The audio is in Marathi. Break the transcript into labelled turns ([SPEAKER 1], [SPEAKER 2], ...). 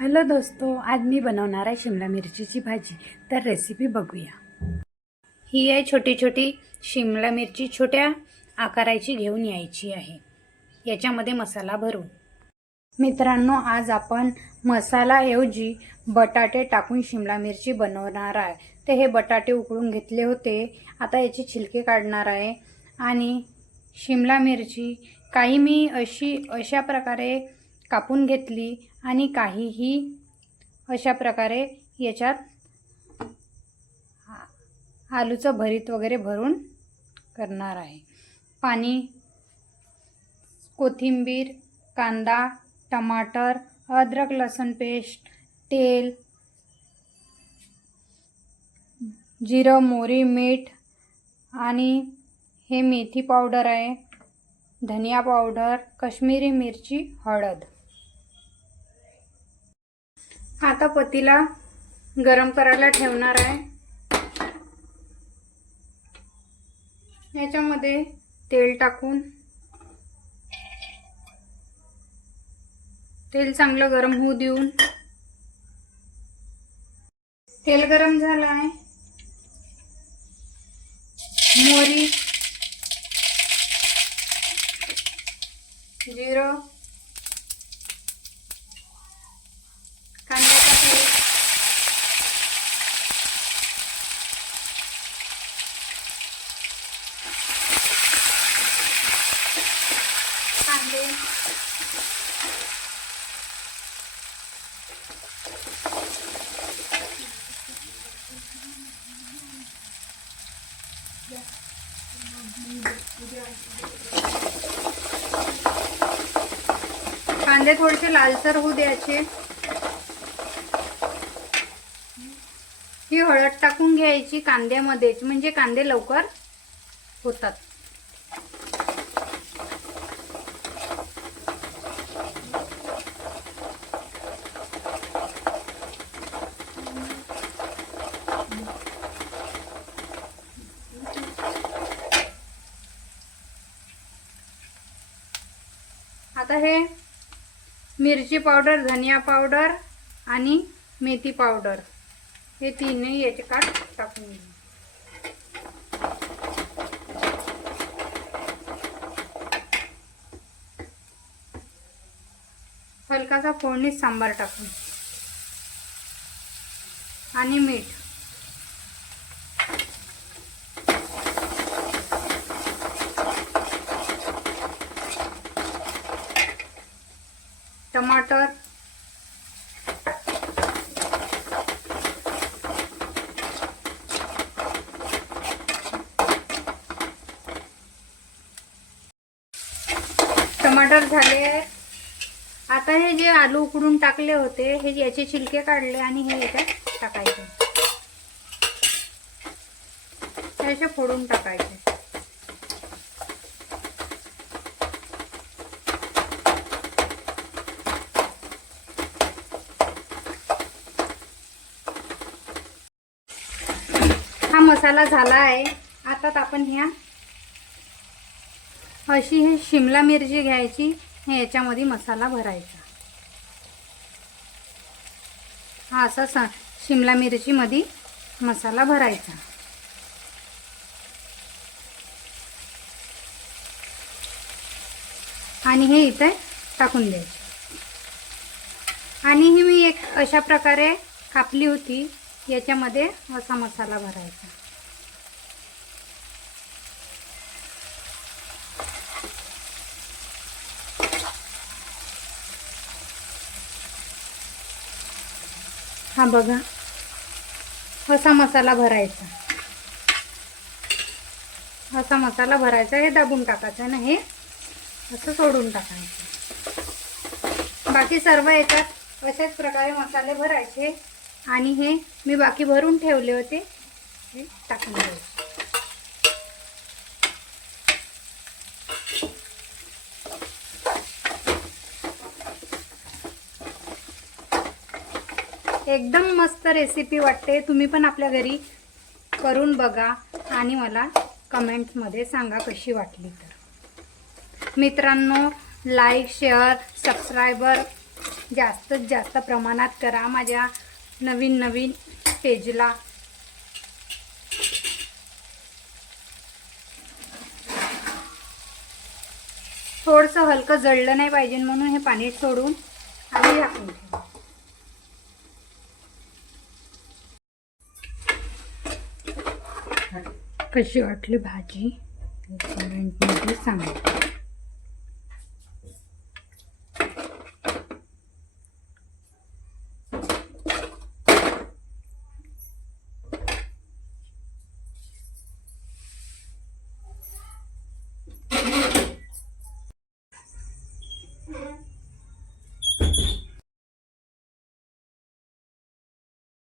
[SPEAKER 1] हॅलो दोस्तो आज मी बनवणार आहे शिमला मिरचीची भाजी. तर रेसिपी बघूया. ही आहे छोटी छोटी शिमला मिरची छोट्या आकाराची घेऊन यायची आहे. याच्यामध्ये मसाला भरून. मित्रांनो आज आपण मसालाऐवजी बटाटे टाकून शिमला मिरची बनवणार आहे. तर हे बटाटे उकळून घेतले होते. आता याचे छिलके काढणार आहे. आणि शिमला मिरची काही मी अशी अशा प्रकारे कापून घेतली आणि काहीही अशा प्रकारे याच्यात आलूचं भरीत वगैरे भरून करणार आहे. पाणी कोथिंबीर कांदा टमाटर अद्रक लसूण पेस्ट तेल जिरं मोरी मीठ आणि हे मेथी पावडर आहे धनिया पावडर कश्मीरी मिरची हळद. आता पतीला गरम करायला ठेवणार आहे. याच्यामध्ये तेल टाकून. तेल चांगलं गरम होऊ देऊन. तेल गरम झालं आहे. मोहरी जिरं कांद्याचा पेस्ट कांदे कांदे थोडेसे लालसर होऊ द्यायचे. ही हळद टाकून घ्यायची कांद्यामध्येच म्हणजे कांदे लवकर होतात. आता हे मिरची पावडर धनिया पावडर आणि मेथी पावडर. हे तिन्ही याचे काट टाकून घेऊ. हलकासा फोडणीत सांबार टाकून. आणि मीठ. टमाटर टमाटर झाले आता हे जे आलू उकडून टाकले होते हे याचे छिलके काढले आणि हे याच्यात टाकायचे. त्याचे फोडून टाकायचे हा मसाला झाला आहे. आता आपण ह्या अशी हे शिमला मिरची घ्यायची. हे याच्यामध्ये मसाला भरायचा. हा असा सा शिमला मिरचीमध्ये मसाला भरायचा. आणि हे इथे टाकून द्यायचे. आणि ही मी एक अशा प्रकारे कापली होती. याच्यामध्ये असा मसाला भरायचा. हा बघा. असा मसाला भरायचा. असा मसाला भरायचा हे दाबून टाकायचं ना हे असं सोडून टाकायचं. बाकी सर्व याच्यात अशाच प्रकारे मसाले भरायचे आणि हे मी बाकी भरून ठेवले होते. हे टाकून द्यायचे एकदम मस्त रेसिपी वाटते. तुम्ही पण आपल्या घरी करून बघा आणि मला कमेंट्समध्ये सांगा कशी वाटली तर. मित्रांनो लाईक शेअर सबस्क्रायबर जास्तीत जास्त प्रमाणात करा माझ्या नवीन नवीन पेजला थोडंसं हलकं जळलं नाही पाहिजे म्हणून हे पाणी सोडून आणि झाकून कशी वाटली भाजी? कमेंटमध्ये सांगा